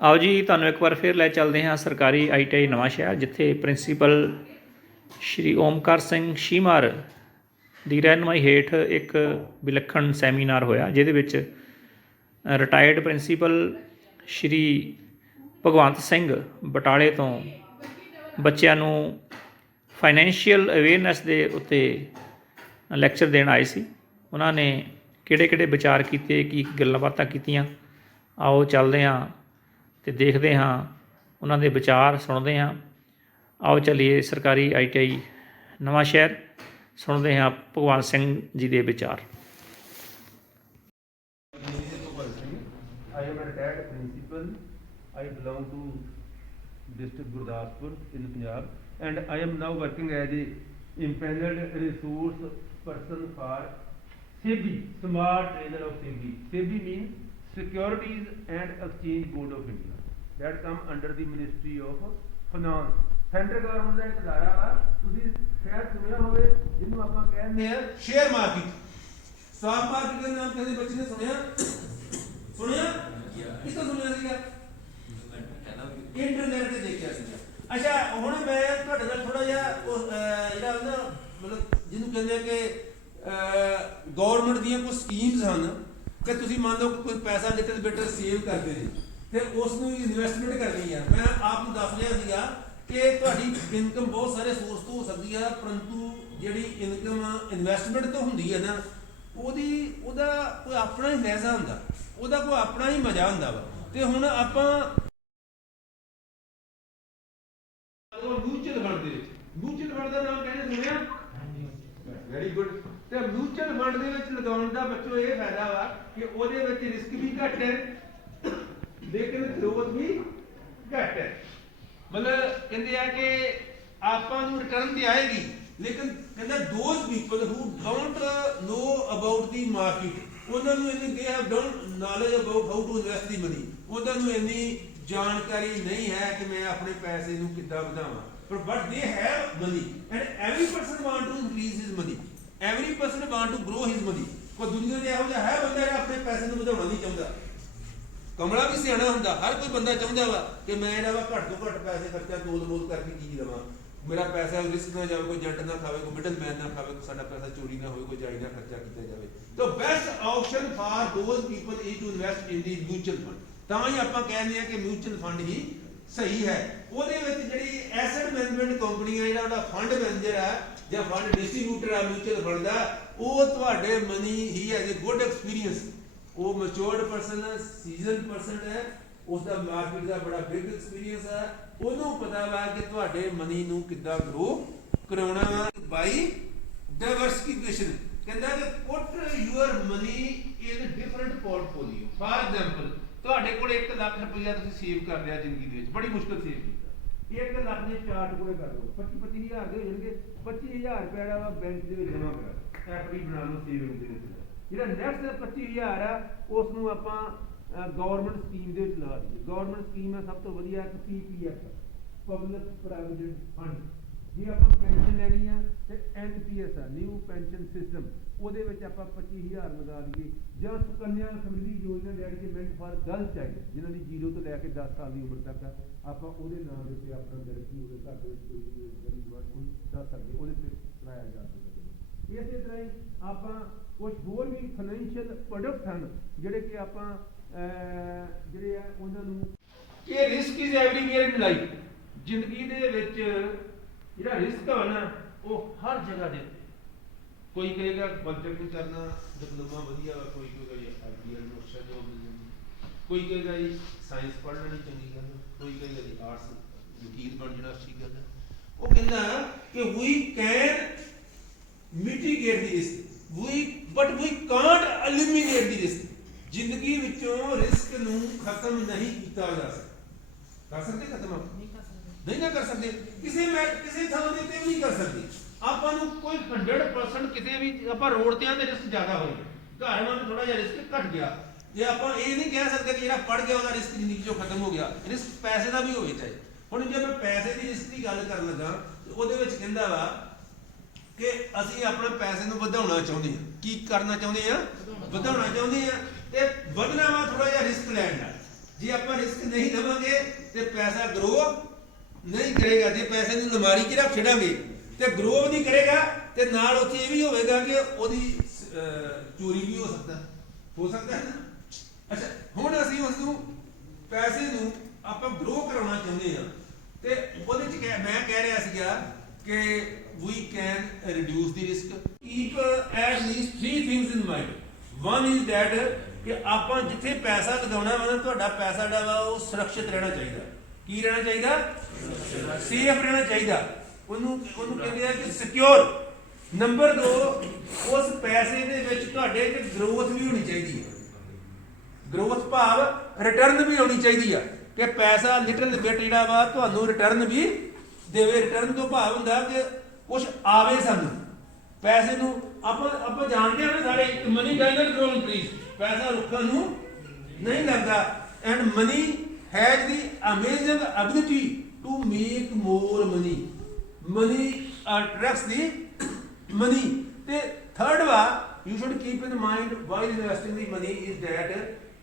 ਆਓ ਜੀ, ਤੁਹਾਨੂੰ ਇੱਕ ਵਾਰ ਫਿਰ ਲੈ ਚੱਲਦੇ ਹਾਂ ਸਰਕਾਰੀ ਆਈਟੀਆਈ ਨਵਾਂ ਸ਼ਹਿਰ, ਜਿੱਥੇ ਪ੍ਰਿੰਸੀਪਲ ਸ਼੍ਰੀ ਓਮਕਾਰ ਸਿੰਘ ਸ਼ੀਮਾਰ ਦੀ ਰਹਿਨਮਾਈ ਹੇਠ ਇੱਕ ਵਿਲੱਖਣ ਸੈਮੀਨਾਰ ਹੋਇਆ, ਜਿਹਦੇ ਵਿੱਚ ਰਿਟਾਇਰਡ ਪ੍ਰਿੰਸੀਪਲ ਸ਼੍ਰੀ ਭਗਵੰਤ ਸਿੰਘ ਬਟਾਲੇ ਤੋਂ ਬੱਚਿਆਂ ਨੂੰ ਫਾਈਨੈਂਸ਼ੀਅਲ ਅਵੇਅਰਨੈਸ ਦੇ ਉੱਤੇ ਲੈਕਚਰ ਦੇਣ ਆਏ ਸੀ। ਉਹਨਾਂ ਨੇ ਕਿਹੜੇ ਕਿਹੜੇ ਵਿਚਾਰ ਕੀਤੇ, ਕੀ ਗੱਲਾਂ ਬਾਤਾਂ ਕੀਤੀਆਂ? ਆਓ, ਚੱਲਦੇ ਹਾਂ ਤੇ ਦੇਖਦੇ ਹਾਂ ਉਹਨਾਂ ਦੇ ਵਿਚਾਰ ਸੁਣਦੇ ਹਾਂ ਆਓ ਚੱਲੀਏ ਸਰਕਾਰੀ ਆਈਟੀਆਈ ਨਵਾਂ ਸ਼ਹਿਰ ਸੁਣਦੇ ਹਾਂ ਭਗਵਾਨ ਸਿੰਘ ਜੀ ਦੇ ਵਿਚਾਰ I am a retired principal. I belong to district Gurdaspur in Punjab and I am now working as a impaneled resource person for SEBI, Smart Trainer of SEBI. SEBI means Securities and Exchange Board of India. That come under the Ministry of Finance. Centre government ਦਾ ਇੱਕ ਅਦਾਰਾ ਵਾ ਤੁਸੀਂ ਸ਼ਾਇਦ ਸੁਣਿਆ ਹੋਵੇ ਜਿਹਨੂੰ ਆਪਾਂ ਕਹਿੰਦੇ ਆ ਸ਼ੇਅਰ ਮਾਰਕੀਟ ਸਟਾਕ ਮਾਰਕੀਟ ਦੇ ਨਾਮ ਕਿਸੇ ਬੱਚੇ ਨੇ ਸੁਣਿਆ ਸੁਣਿਆ ਕਿਸ ਤੋਂ ਸੁਣਿਆ ਸੀਗਾ ਇੰਟਰਨੈਟ ਤੇ ਦੇਖਿਆ ਸੀਗਾ ਅੱਛਾ ਹੁਣ ਮੈਂ ਤੁਹਾਡੇ ਨਾਲ ਥੋੜਾ ਜਿਹਾ ਉਹ, ਅਹ, ਜਿਹੜਾ ਨਾ ਮਤਲਬ ਜਿਹਨੂੰ ਕਹਿੰਦੇ ਆ ਕਿ ਗਵਰਨਮੈਂਟ ਦੀਆਂ ਕੁਝ ਸਕੀਮਸ ਹਨ ਕਿ ਤੁਸੀਂ ਮੰਨ ਲਓ ਕਿ ਕੋਈ ਪੈਸਾ ਲਿਟਲ ਬਿਟ ਸੇਵ ਕਰਦੇ ਨੇ ਤੇ ਉਸ ਨੂੰ ਇਨਵੈਸਟਮੈਂਟ ਕਰਨੀ ਆ। ਮੈਂ ਆਪ ਨੂੰ ਦੱਸ ਰਿਹਾ ਸੀਗਾ ਕਿ ਤੁਹਾਡੀ ਇਨਕਮ ਬਹੁਤ ਸਾਰੇ ਸੋਰਸ ਤੋਂ ਹੋ ਸਕਦੀ ਆ, ਪਰੰਤੂ ਜਿਹੜੀ ਇਨਕਮ ਇਨਵੈਸਟਮੈਂਟ ਤੋਂ ਹੁੰਦੀ ਹੈ ਨਾ, ਉਹਦੀ, ਉਹਦਾ ਕੋਈ ਆਪਣਾ ਹੀ ਲਹਿਜ਼ਾ ਹੁੰਦਾ, ਉਹਦਾ ਕੋਈ ਆਪਣਾ ਹੀ ਮਜ਼ਾ ਹੁੰਦਾ ਵਾ। ਤੇ ਹੁਣ ਆਪਾਂ ਮਿਊਚੁਅਲ ਫੰਡ ਦੇ ਵਿੱਚ ਮਿਊਚੁਅਲ ਫੰਡ ਦਾ ਨਾਮ ਕਹਿੰਦੇ ਸੁਣਿਆ? ਤੇ ਮਿਊਚੁਅਲ ਫੰਡ ਦੇ ਵਿੱਚ ਲਗਾਉਣ ਦਾ ਬੱਚੋ ਇਹ ਫਾਇਦਾ ਵਾ ਕਿ ਉਹਦੇ ਵਿੱਚ ਰਿਸਕ ਵੀ ਘੱਟ ਹੈ, ਲੇਕਿਨ ਗਰੋਥ ਵੀ ਘੱਟ ਹੈ। ਮਤਲਬ ਕਹਿੰਦੇ ਆ ਕਿ ਆਪਾਂ ਨੂੰ ਰਿਟਰਨ ਤੇ ਆਏਗੀ, ਲੇਕਿਨ ਕਹਿੰਦਾ those people who don't know about the market ਉਹਨਾਂ ਨੂੰ ਇੰਨੀ they have don't knowledge about how to invest the money ਉਹਨਾਂ ਨੂੰ ਇੰਨੀ ਜਾਣਕਾਰੀ ਨਹੀਂ ਹੈ ਕਿ ਮੈਂ ਆਪਣੇ ਪੈਸੇ ਨੂੰ ਕਿੱਦਾਂ ਵਧਾਵਾਂ ਪਰ but they have money and every person want to increase his money every person want to grow his money ਕੋਈ ਦੁਨੀਆ ਦੇ ਇਹੋ ਜਿਹਾ ਹੈ ਬੰਦਾ ਜਿਹੜਾ ਆਪਣੇ ਪੈਸੇ ਨੂੰ ਵਧਾਉਣਾ ਨਹੀਂ ਚਾਹੁੰਦਾ? ਕਮਲਾ ਵੀ ਸਿਆਣਾ ਹੁੰਦਾ, ਹਰ ਕੋਈ ਬੰਦਾ ਚਾਹੁੰਦਾ ਵਾ ਕਿ ਮੈਂ ਜਿਹੜਾ ਵਾ ਘੱਟ ਤੋਂ ਘੱਟ ਪੈਸੇ ਖਰਚਾ ਤੋਲ ਮੋਲ ਕਰਕੇ ਕੀ ਲਵਾਂ ਮੇਰਾ ਪੈਸਾ ਰਿਸਕ ਨਾ ਜਾਵੇ, ਕੋਈ ਜੱਟ ਨਾ ਖਾਵੇ, ਕੋਈ ਮਿਡਲ ਮੈਨ ਨਾ ਖਾਵੇ, ਕੋਈ ਸਾਡਾ ਪੈਸਾ ਚੋਰੀ ਨਾ ਹੋਵੇ, ਕੋਈ ਜਾਈ ਨਾ ਖਰਚਾ ਕੀਤਾ ਜਾਵੇ। ਤਾਂ best option for those people is to invest in the mutual fund ਤਾਂ ਹੀ ਆਪਾਂ ਕਹਿੰਦੇ ਆ ਕਿ ਮਿਊਚੁਅਲ ਫੰਡ ਹੀ ਸਹੀ ਹੈ। ਉਹਦੇ ਵਿੱਚ ਜਿਹੜੀ ਐਸੈਟ ਮੈਨੇਜਮੈਂਟ ਕੰਪਨੀ ਹੈ ਜਿਹੜਾ ਉਹਦਾ ਫੰਡ ਮੈਨੇਜਰ ਹੈ ਜਾਂ ਫੰਡ ਡਿਸਟ੍ਰੀਬਿਊਟਰ ਹੈ ਮਿਊਚੁਅਲ ਫੰਡ ਦਾ ਉਹ ਤੁਹਾਡੇ ਮਨੀ ਹੀ ਹੈਜ਼ ਅ ਗੁੱਡ ਐਕਸਪੀਰੀਅੰਸ ਉਹ ਮੈਚੁਰਡ ਪਰਸਨ ਹੈ ਸੀਜ਼ਨ ਪਰਸਨ ਹੈ ਉਸ ਦਾ ਮਾਰਕੀਟ ਦਾ ਬੜਾ ਬਿਗ ਐਕਸਪੀਰੀਅੰਸ ਹੈ ਉਹਨੂੰ ਪਤਾ ਵਾ ਕਿ ਤੁਹਾਡੇ ਮਨੀ ਨੂੰ ਕਿੱਦਾਂ ਗਰੋ ਕਰਾਉਣਾ ਵਾ ਬਾਈ ਡਾਈਵਰਸਿਫਿਕੇਸ਼ਨ ਕਹਿੰਦਾ ਕਿ put your money in different portfolio for example ਤੁਹਾਡੇ ਕੋਲ 1 ਲੱਖ ਰੁਪਇਆ ਤੁਸੀਂ ਸੇਵ ਕਰ ਲਿਆ ਜ਼ਿੰਦਗੀ ਦੇ ਵਿੱਚ। ਬੜੀ ਮੁਸ਼ਕਲ ਸੇਵ ਕੀਤਾ। 1 ਲੱਖ ਦੇ ਚਾਰ ਟੁਕੜੇ ਕਰ ਲਓ। 25 25000 ਦੇ ਹੋ ਜਾਣਗੇ। 25000 ਰੁਪਏ ਦਾ ਬੈਂਕ ਦੇ ਵਿੱਚ ਜਮ੍ਹਾਂ ਕਰਾ ਐਫਡੀ ਬਣਾ ਲਓ ਸੇਵਿੰਗ ਦੇ ਵਿੱਚ ਜਿਹੜਾ ਨੈਕਸਟ 25000 ਆ ਉਸ ਨੂੰ ਆਪਾਂ ਗਵਰਨਮੈਂਟ ਸਕੀਮ ਦੇ ਵਿੱਚ ਲਗਾ ਦਈਏ। ਗਵਰਨਮੈਂਟ ਸਕੀਮ ਹੈ ਸਭ ਤੋਂ ਵਧੀਆ ਇੱਕ ਪੀਪੀਐਫ ਪਬਲਿਕ ਪ੍ਰੋਵੀਡੈਂਟ ਫੰਡ ਜੇ ਆਪਾਂ ਪੈਨਸ਼ਨ ਲੈਣੀ ਆ ਤੇ ਐਨਪੀਐਸ ਆ ਨਿਊ ਪੈਨਸ਼ਨ ਸਿਸਟਮ ਉਹਦੇ ਵਿੱਚ ਆਪਾਂ 25000 ਲਗਾ ਦਈਏ। ਜਾਂ ਸੁਕੰਨਿਆ ਸਮਰਿੱਧੀ ਯੋਜਨਾ ਡੈਡੀਕੇਟ ਫਾਰ ਗਰਲ ਚਾਈਲਡ ਜਿਨ੍ਹਾਂ ਦੀ 0 ਤੋਂ ਲੈ ਕੇ 10 ਸਾਲ ਦੀ ਉਮਰ ਤੱਕ ਆ, ਆਪਾਂ ਉਹਦੇ ਨਾਮ ਦੇ ਉੱਤੇ ਆਪਣਾ ਲੜਕੀ ਉਹਦੇ ਘਰ ਦੇ ਵਿੱਚ ਕੋਈ ਗਰੀਬ ਜਵਾਨ ਕੋਈ ਦੱਸ ਸਕਦੇ, ਉਹਦੇ ਤੇ ਕਰਾਇਆ ਜਾ ਸਕਦਾ ਇਸੇ ਤਰ੍ਹਾਂ ਹੀ ਆਪਾਂ ਕੁਝ ਹੋਰ ਵੀ ਫਾਈਨੈਂਸ਼ੀਅਲ ਪ੍ਰੋਡਕਟ ਹਨ, ਜਿਹੜੇ ਕਿ ਆਪਾਂ ਜਿਹੜੇ ਆ ਉਹਨਾਂ ਨੂੰ ਕਿ risk is everywhere in life ਜ਼ਿੰਦਗੀ ਦੇ ਵਿੱਚ ਜਿਹੜਾ ਰਿਸਕ ਹੈ ਨਾ ਉਹ ਹਰ ਜਗ੍ਹਾ ਦੇ ਉੱਤੇ। ਕੋਈ ਕਹੇਗਾ ਬਜਟ ਕਰਨਾ ਡਿਪਲੋਮਾ ਵਧੀਆ ਵਾ, ਕੋਈ ਕਹੇਗਾ ਆਈਡੀਅਲ ਨੋਸ਼ਾ ਜੋਬ ਮਿਲ ਜਾਂਦੀ ਕੋਈ ਕਹੇਗਾ ਜੀ ਸਾਇੰਸ ਪੜ੍ਹਨਾ ਨਹੀਂ ਚੰਗੀ ਗੱਲ। ਕੋਈ ਕਹੇਗਾ ਜੀ ਆਰਟਸ ਵਕੀਲ ਬਣ ਜਾਣਾ ਅੱਛੀ ਗੱਲ ਹੈ। ਉਹ ਕਹਿੰਦਾ ਕਿ we can mitigate the risk we but we can't eliminate the risk ਜ਼ਿੰਦਗੀ ਵਿੱਚੋਂ ਰਿਸਕ ਨੂੰ ਖਤਮ ਨਹੀਂ ਕੀਤਾ ਜਾ ਸਕਦਾ। ਕਰ ਸਕਦੇ ਖਤਮ ਆਪਾਂ? ਨਹੀਂ ਨਾ ਕਰ ਸਕਦੇ। ਕਿਸੇ ਮੈਂ ਕਿਸੇ ਥਾਂ ਦੇ ਤੇ ਵੀ ਨਹੀਂ ਕਰ ਸਕਦੇ। ਆਪਾਂ ਨੂੰ ਕੋਈ 100% ਕਿਤੇ ਵੀ ਆਪਾਂ ਰੋਡ ਤੇ ਆਂ ਤੇ ਰਿਸਕ ਜ਼ਿਆਦਾ ਹੋਏਗਾ ਘਰ ਵਾਂ ਥੋੜਾ ਜਿਹਾ ਰਿਸਕ ਘਟ ਗਿਆ। ਜੇ ਆਪਾਂ ਇਹ ਨਹੀਂ ਕਹਿ ਸਕਦੇ ਕਿ ਜਿਹੜਾ ਪੜ ਗਿਆ ਉਹਦਾ ਰਿਸਕ ਜ਼ਿੰਦਗੀ ਚੋਂ ਖਤਮ ਹੋ ਗਿਆ। ਰਿਸਕ ਪੈਸੇ ਦਾ ਵੀ ਹੋਵੇ ਚਾਹੇ। ਹੁਣ ਜੇ ਮੈਂ ਪੈਸੇ ਦੀ ਰਿਸਕ ਦੀ ਗੱਲ ਕਰਨ ਲੱਗਾ ਉਹਦੇ ਵਿੱਚ ਕਹਿੰਦਾ ਵਾ ਕਿ ਅਸੀਂ ਆਪਣੇ ਪੈਸੇ ਨੂੰ ਵਧਾਉਣਾ ਚਾਹੁੰਦੇ ਹਾਂ ਕੀ ਕਰਨਾ ਚਾਹੁੰਦੇ ਆ? ਵਧਾਉਣਾ ਚਾਹੁੰਦੇ ਆ। ਤੇ ਵਧਣਾ ਵਾ ਥੋੜਾ ਜਿਹਾ ਰਿਸਕ ਲੈਣ ਦਾ ਜੇ ਆਪਾਂ ਰਿਸਕ ਨਹੀਂ ਲਵਾਂਗੇ ਤੇ ਪੈਸਾ ਗਰੋ ਨਹੀਂ ਕਰੇਗਾ ਜੇ ਪੈਸੇ ਦੀ ਅਲਮਾਰੀ 'ਚ ਰੱਖ ਛੱਡਾਂਗੇ ਤੇ ਗਰੋ ਨਹੀਂ ਕਰੇਗਾ ਤੇ ਨਾਲ ਉੱਥੇ ਇਹ ਵੀ ਹੋਵੇਗਾ ਕਿ ਉਹਦੀ ਚੋਰੀ ਵੀ ਹੋ ਸਕਦਾ। ਹੋ ਸਕਦਾ ਹੈ ਨਾ? ਅੱਛਾ ਹੁਣ ਅਸੀਂ ਉਸ ਨੂੰ ਪੈਸੇ ਨੂੰ ਆਪਾਂ ਗਰੋ ਕਰਾਉਣਾ ਚਾਹੁੰਦੇ ਹਾਂ। ਤੇ ਉਹਦੇ ਚ ਮੈਂ ਕਹਿ ਰਿਹਾ ਸੀਗਾ ਕਿ we can reduce the risk. Keep uh, at least three things in mind. One is ਕਿ ਆਪਾਂ ਜਿੱਥੇ ਪੈਸਾ ਲਗਾਉਣਾ ਵਾ ਨਾ ਤੁਹਾਡਾ ਪੈਸਾ ਜਿਹੜਾ ਵਾ ਉਹ ਸੁਰੱਖਿਅਤ ਰਹਿਣਾ ਚਾਹੀਦਾ। ਕੀ ਰਹਿਣਾ ਚਾਹੀਦਾ? ਸੇਫ ਰਹਿਣਾ ਚਾਹੀਦਾ। ਉਹਨੂੰ ਉਹਨੂੰ ਕਹਿੰਦੇ ਆ ਕਿ ਸਿਕਿਉਰ ਨੰਬਰ 2 ਉਸ ਪੈਸੇ ਦੇ ਵਿੱਚ ਤੁਹਾਡੇ ਇੱਕ ਗਰੋਥ ਵੀ ਹੋਣੀ ਚਾਹੀਦੀ ਹੈ ਗਰੋਥ ਭਾਵ ਰਿਟਰਨ ਵੀ ਹੋਣੀ ਚਾਹੀਦੀ ਆ। ਕਿ ਪੈਸਾ ਲਿਟਲ ਬਿਟ ਜਿਹੜਾ ਵਾ, ਤੁਹਾਨੂੰ ਰਿਟਰਨ ਵੀ ਦੇਵੇ। ਰਿਟਰਨ ਤੋਂ ਭਾਵ ਹੁੰਦਾ ਕਿ ਕੁਝ ਆਵੇ ਸਾਨੂੰ। ਪੈਸੇ ਨੂੰ ਆਪਾਂ ਆਪਾਂ ਜਾਣਦੇ ਹਾਂ ਨਾ ਸਾਰੇ ਮਨੀ ਡਾਇਨਰ ਗਰੋ ਇਨਕਰੀਜ਼ ਪੈਸਾ ਰੁੱਖਾਂ ਨੂੰ ਨਹੀਂ ਲੱਗਦਾ। And money has the amazing ability to make more money money attracts the money ਤੇ ਥਰਡ ਵਾ you should keep in mind while investing the money is that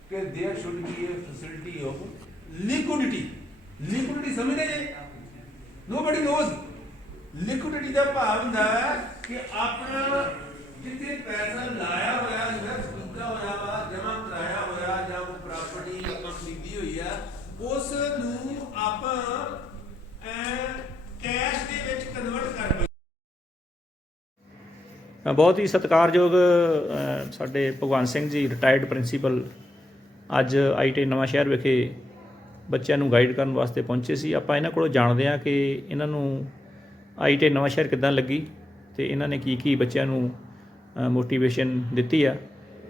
ਕਿ there should be a facility of liquidity liquidity ਸਮਝਦੇ ਜੇ nobody knows liquidity ਦਾ ਭਾਵ ਹੁੰਦਾ ਹੈ ਕਿ ਆਪਣਾ ਜਿੱਥੇ ਪੈਸਾ ਲਾਇਆ ਹੋਇਆ ਇਨਵੈਸਟ ਕੀਤਾ ਹੋਇਆ ਵਾ ਜਮਾ ਕਰਾਇਆ ਹੋਇਆ ਜਾਂ ਉਹ ਪ੍ਰਾਪਰਟੀ ਆਪਾਂ ਖਰੀਦੀ ਹੋਈ ਆ ਉਸ ਨੂੰ ਆਪਾਂ ਕੈਸ਼ ਦੇ ਵਿੱਚ ਕਨਵਰਟ ਕਰ ਪਈ ਅ, ਬਹੁਤ ਹੀ ਸਤਿਕਾਰਯੋਗ ਸਾਡੇ ਭਗਵੰਤ ਸਿੰਘ ਜੀ ਰਿਟਾਇਰਡ ਪ੍ਰਿੰਸੀਪਲ ਅੱਜ ਆਈਟੀ ਨਵਾਂ ਸ਼ਹਿਰ ਵਿਖੇ ਬੱਚਿਆਂ ਨੂੰ ਗਾਈਡ ਕਰਨ ਵਾਸਤੇ ਪਹੁੰਚੇ ਸੀ। ਆਪਾਂ ਇਹਨਾਂ ਕੋਲੋਂ ਜਾਣਦੇ ਹਾਂ ਕਿ ਇਹਨਾਂ ਨੂੰ ਆਈਟੀ ਨਵਾਂ ਸ਼ਹਿਰ ਕਿੱਦਾਂ ਲੱਗੀ ਤੇ ਇਹਨਾਂ ਨੇ ਕੀ ਕੀ ਬੱਚਿਆਂ ਨੂੰ ਮੋਟੀਵੇਸ਼ਨ ਦਿੱਤੀ ਆ।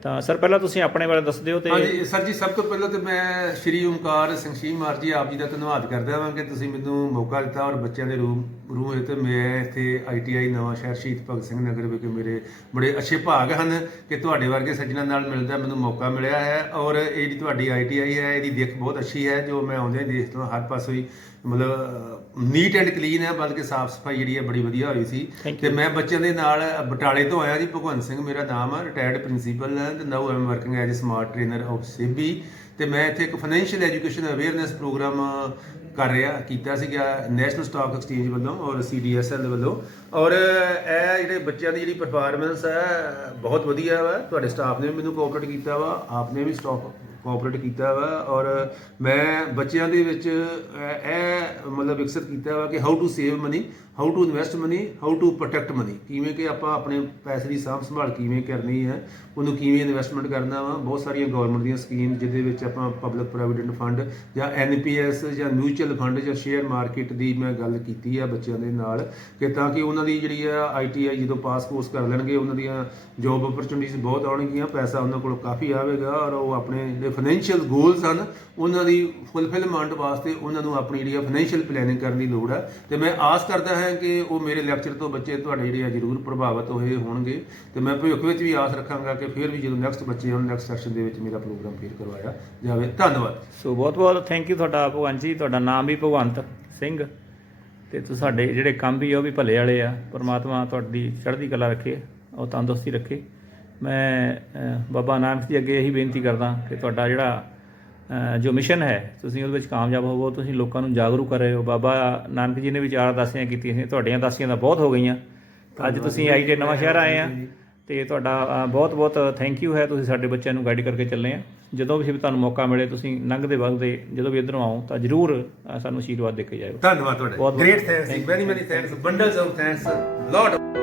ਤਾਂ ਸਰ ਪਹਿਲਾਂ ਤੁਸੀਂ ਆਪਣੇ ਬਾਰੇ ਦੱਸ ਦਿਓ ਤੇ ਹਾਂਜੀ ਸਰ ਜੀ ਸਭ ਤੋਂ ਪਹਿਲਾਂ ਤੇ ਮੈਂ ਸ਼੍ਰੀ ਓਮਕਾਰ ਸਿੰਘ ਸ਼ੀਮਾਰ ਜੀ ਆਪ ਜੀ ਦਾ ਧੰਨਵਾਦ ਕਰਦਾ ਹਾਂ ਕਿ ਤੁਸੀਂ ਮੈਨੂੰ ਮੌਕਾ ਦਿੱਤਾ ਔਰ ਬੱਚਿਆਂ ਦੇ ਰੂਮ ਰੂਮ ਵਿੱਚ ਤੇ ਮੈਂ ਇੱਥੇ ਆਈਟੀਆਈ ਨਵਾਂ ਸ਼ਹਿਰ ਸ਼ਹੀਦ ਭਗਤ ਸਿੰਘ ਨਗਰ ਵਿਖੇ ਮੇਰੇ ਬੜੇ ਅੱਛੇ ਭਾਗ ਹਨ ਕਿ ਤੁਹਾਡੇ ਵਰਗੇ ਸੱਜਣਾਂ ਨਾਲ ਮਿਲਦਾ ਮੈਨੂੰ ਮੌਕਾ ਮਿਲਿਆ ਹੈ ਔਰ ਇਹ ਜਿਹੜੀ ਤੁਹਾਡੀ ਆਈਟੀਆਈ ਹੈ ਇਹਦੀ ਦਿੱਖ ਬਹੁਤ ਅੱਛੀ ਹੈ ਜੋ ਮੈਂ ਦੇਖਦਾ ਹਾਂ ਹਰ ਪਾਸੋਂ ਹੀ ਮਤਲਬ ਨੀਟ ਐਂਡ ਕਲੀਨ ਹੈ ਬਲਕਿ ਸਾਫ਼ ਸਫ਼ਾਈ ਜਿਹੜੀ ਹੈ ਬੜੀ ਵਧੀਆ ਹੋਈ ਸੀ ਤੇ ਮੈਂ ਬੱਚਿਆਂ ਦੇ ਨਾਲ ਬਟਾਲੇ ਤੋਂ ਆਇਆ ਜੀ ਭਗਵੰਤ ਸਿੰਘ ਮੇਰਾ ਨਾਮ ਹੈ ਰਿਟਾਇਰਡ ਪ੍ਰਿੰਸੀਪਲ ਹੈ ਤੇ now am working as a smart trainer of SEBI ਤੇ ਮੈਂ ਇੱਥੇ ਇੱਕ ਫਾਈਨੈਂਸ਼ੀਅਲ ਐਜੂਕੇਸ਼ਨ ਅਵੇਅਰਨੈਸ ਪ੍ਰੋਗਰਾਮ ਕਰ ਰਿਹਾ, ਕੀਤਾ ਸੀਗਾ ਨੈਸ਼ਨਲ ਸਟਾਕ ਐਕਸਚੇਂਜ ਵੱਲੋਂ ਔਰ ਸੀਡੀਐਸਐਲ ਵੱਲੋਂ। ਔਰ ਇਹ ਜਿਹੜੇ ਬੱਚਿਆਂ ਦੀ ਜਿਹੜੀ ਪਰਫਾਰਮੈਂਸ ਹੈ, ਬਹੁਤ ਵਧੀਆ ਵਾ। ਤੁਹਾਡੇ ਸਟਾਫ ਨੇ ਵੀ ਮੈਨੂੰ ਕੋਆਪਰੇਟ ਕੀਤਾ ਵਾ, ਆਪਨੇ ਵੀ ਸਟਾਫ ਕੋਆਪਰੇਟ ਕੀਤਾ ਵਾ ਔਰ ਮੈਂ ਬੱਚਿਆਂ ਦੇ ਵਿੱਚ ਇਹ ਮਤਲਬ ਵਿਕਸਿਤ ਕੀਤਾ ਵਾ ਕਿ how to save money how to invest money how to protect money ਕਿਵੇਂ ਕਿ ਆਪਾਂ ਆਪਣੇ ਪੈਸੇ ਦੀ ਸਾਂਭ ਸੰਭਾਲ ਕਿਵੇਂ ਕਰਨੀ ਹੈ, ਉਹਨੂੰ ਕਿਵੇਂ ਇਨਵੈਸਟਮੈਂਟ ਕਰਨਾ ਵਾ। ਬਹੁਤ ਸਾਰੀਆਂ ਗਵਰਨਮੈਂਟ ਦੀਆਂ ਸਕੀਮ ਜਿਹਦੇ ਵਿੱਚ ਆਪਾਂ ਪਬਲਿਕ ਪ੍ਰੋਵੀਡੈਂਟ ਫੰਡ ਜਾਂ ਐਨਪੀਐਸ ਜਾਂ ਮਿਊਚੁਅਲ ਫੰਡ ਜਾਂ ਸ਼ੇਅਰ ਮਾਰਕੀਟ ਦੀ ਮੈਂ ਗੱਲ ਕੀਤੀ ਆ ਬੱਚਿਆਂ ਦੇ ਨਾਲ ਕਿ ਤਾਂ ਕਿ ਉਹਨਾਂ ਦੀ ਜਿਹੜੀ ਆ ਆਈਟੀਆਈ ਜਦੋਂ ਪਾਸ ਕੋਰਸ ਕਰ ਲੈਣਗੇ, ਉਹਨਾਂ ਦੀਆਂ ਜੌਬ ਅਪਰਚੁਨਿਟੀਜ਼ ਬਹੁਤ ਆਉਣਗੀਆਂ, ਪੈਸਾ ਉਹਨਾਂ ਕੋਲ ਕਾਫੀ ਆਵੇਗਾ ਔਰ ਉਹ ਆਪਣੇ ਜਿਹੜੇ ਫਾਈਨੈਂਸ਼ੀਅਲ ਗੋਲਸ ਹਨ, ਉਹਨਾਂ ਦੀ ਫੁੱਲਫਿਲਮੈਂਟ ਵਾਸਤੇ ਉਹਨਾਂ ਨੂੰ ਆਪਣੀ ਜਿਹੜੀ ਫਾਈਨੈਂਸ਼ੀਅਲ ਪਲੈਨਿੰਗ ਕਰਨ ਦੀ ਲੋੜ ਹੈ। ਤੇ ਮੈਂ ਆਸ ਕਰਦਾ ਹਾਂ ਕਿ ਉਹ ਮੇਰੇ ਲੈਕਚਰ ਤੋਂ ਬੱਚੇ ਤੁਹਾਡੇ ਜਿਹੜੇ ਆ ਜ਼ਰੂਰ ਪ੍ਰਭਾਵਿਤ ਹੋਏ ਹੋਣਗੇ। ਤੇ ਮੈਂ ਭਵਿੱਖ ਵਿੱਚ ਵੀ ਆਸ ਰੱਖਾਂਗਾ ਕਿ ਫਿਰ ਵੀ ਜਦੋਂ ਨੈਕਸਟ ਬੱਚੇ ਆਉਣ ਨੈਕਸਟ ਸੈਸ਼ਨ ਦੇ ਵਿੱਚ ਮੇਰਾ ਪ੍ਰੋਗਰਾਮ ਫੇਰ ਕਰਵਾਇਆ ਜਾਵੇ। ਧੰਨਵਾਦ। ਸੋ ਬਹੁਤ ਬਹੁਤ ਥੈਂਕ ਯੂ ਤੁਹਾਡਾ ਭਗਵੰਤ ਜੀ। ਤੁਹਾਡਾ ਨਾਮ ਵੀ ਭਗਵੰਤ ਸਿੰਘ। ਤੇ ਤੁਸੀਂ ਸਾਡੇ ਜਿਹੜੇ ਕੰਮ ਵੀ ਉਹ ਵੀ ਭਲੇ ਵਾਲੇ ਆ। ਪਰਮਾਤਮਾ ਤੁਹਾਡੀ ਚੜ੍ਹਦੀ ਕਲਾ ਰੱਖੇ, ਉਹ ਤੰਦਰੁਸਤੀ ਰੱਖੇ। ਮੈਂ ਬਾਬਾ ਨਾਨਕ ਜੀ ਅੱਗੇ ਇਹੀ ਬੇਨਤੀ ਕਰਦਾ ਕਿ ਤੁਹਾਡਾ ਜਿਹੜਾ ਜੋ ਮਿਸ਼ਨ ਹੈ ਤੁਸੀਂ ਉਹਦੇ ਵਿੱਚ ਕਾਮਯਾਬ ਹੋਵੋ ਤੁਸੀਂ ਲੋਕਾਂ ਨੂੰ ਜਾਗਰੂਕ ਕਰ ਰਹੇ ਹੋ। ਬਾਬਾ ਨਾਨਕ ਜੀ ਨੇ ਵੀ ਚਾਰ ਦਾਸੀਆਂ ਕੀਤੀਆਂ ਸੀ ਤੁਹਾਡੀਆਂ ਦਾਸੀਆਂ ਤਾਂ ਬਹੁਤ ਹੋ ਗਈਆਂ। ਅੱਜ ਤੁਸੀਂ ਆਈਟੀ ਨਵਾਂ ਸ਼ਹਿਰ ਆਏ ਆ ਤੇ ਤੁਹਾਡਾ ਬਹੁਤ ਬਹੁਤ ਥੈਂਕ ਯੂ ਹੈ ਤੁਸੀਂ ਸਾਡੇ ਬੱਚਿਆਂ ਨੂੰ ਗਾਈਡ ਕਰਕੇ ਚੱਲੇ ਆ। ਜਦੋਂ ਵੀ ਤੁਹਾਨੂੰ ਮੌਕਾ ਮਿਲੇ ਤੁਸੀਂ ਲੰਘਦੇ ਵਗਦੇ ਜਦੋਂ ਵੀ ਇੱਧਰੋਂ ਆਓ ਤਾਂ ਜਰੂਰ ਸਾਨੂੰ ਆਸ਼ੀਰਵਾਦ ਦੇ ਕੇ ਜਾਇਓ। ਧੰਨਵਾਦ ਤੁਹਾਡਾ। Great thanks very many thanks bundles of thanks lot